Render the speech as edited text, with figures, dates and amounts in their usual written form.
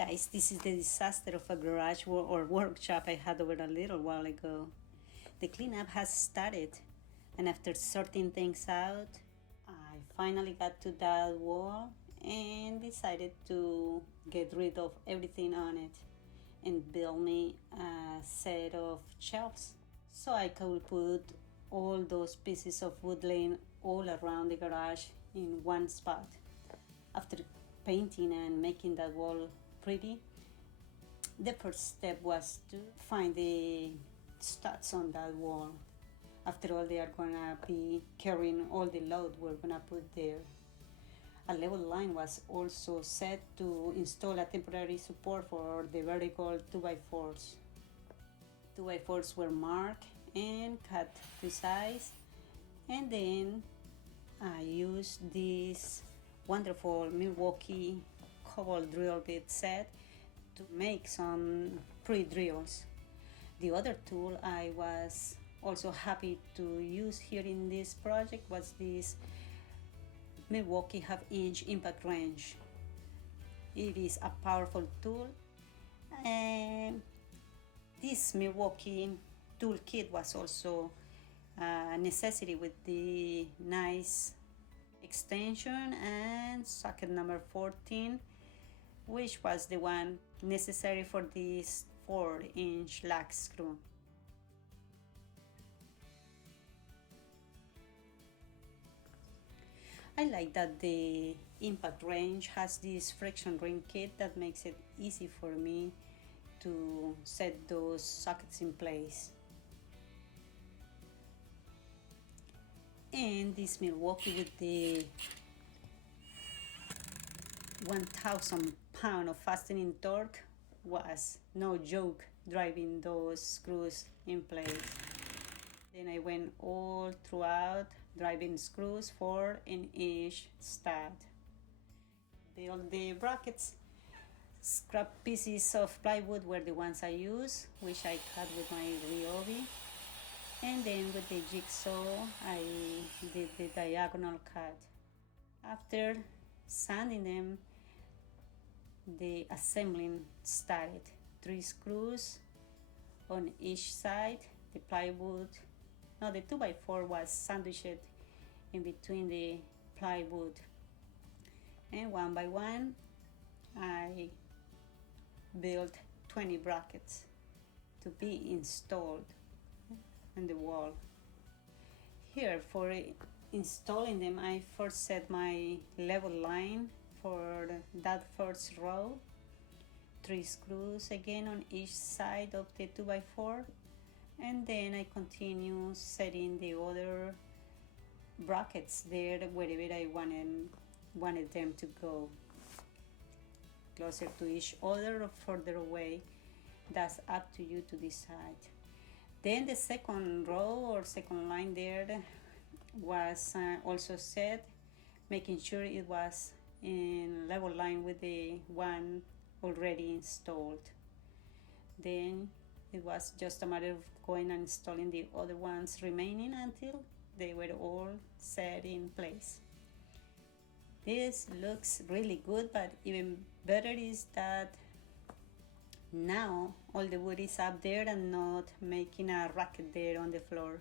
guys, this is the disaster of a garage or workshop I had over a little while ago. The cleanup has started, and after sorting things out, I finally got to that wall and decided to get rid of everything on it and build me a set of shelves so I could put all those pieces of wood laying all around the garage in one spot. After painting and making that wall pretty, the first step was to find the studs on that wall. After all, they are gonna be carrying all the load we're gonna put there. A level line was also set to install a temporary support for the vertical 2x4s. 2x4s were marked and cut to size, and then I used this wonderful Milwaukee cobalt drill bit set to make some pre-drills. The other tool I was also happy to use here in this project was this Milwaukee half-inch impact wrench. It is a powerful tool, and this Milwaukee toolkit was also a necessity with the nice extension and socket number 14, which was the one necessary for this 4-inch lag screw. I like that the impact wrench has this friction ring kit that makes it easy for me to set those sockets in place. And this Milwaukee with the 1,000 pound of fastening torque was no joke driving those screws in place. Then I went all throughout driving screws for in each stud. Build the brackets. Scrap pieces of plywood were the ones I used, which I cut with my Ryobi. And then with the jigsaw, I did the diagonal cut. After sanding them, the assembling started. 3 screws on each side. The plywood, the 2x4 was sandwiched in between the plywood. And one by one, I built 20 brackets to be installed on the wall. Here, for installing them, I first set my level line for that first row. 3 screws again on each side of the 2x4, and then I continue setting the other brackets there wherever I wanted them to go, closer to each other or further away. That's up to you to decide. Then the second row or second line there was also set, making sure it was in level line with the one already installed. Then it was just a matter of going and installing the other ones remaining until they were all set in place. This looks really good, but even better is that now all the wood is up there and not making a racket there on the floor.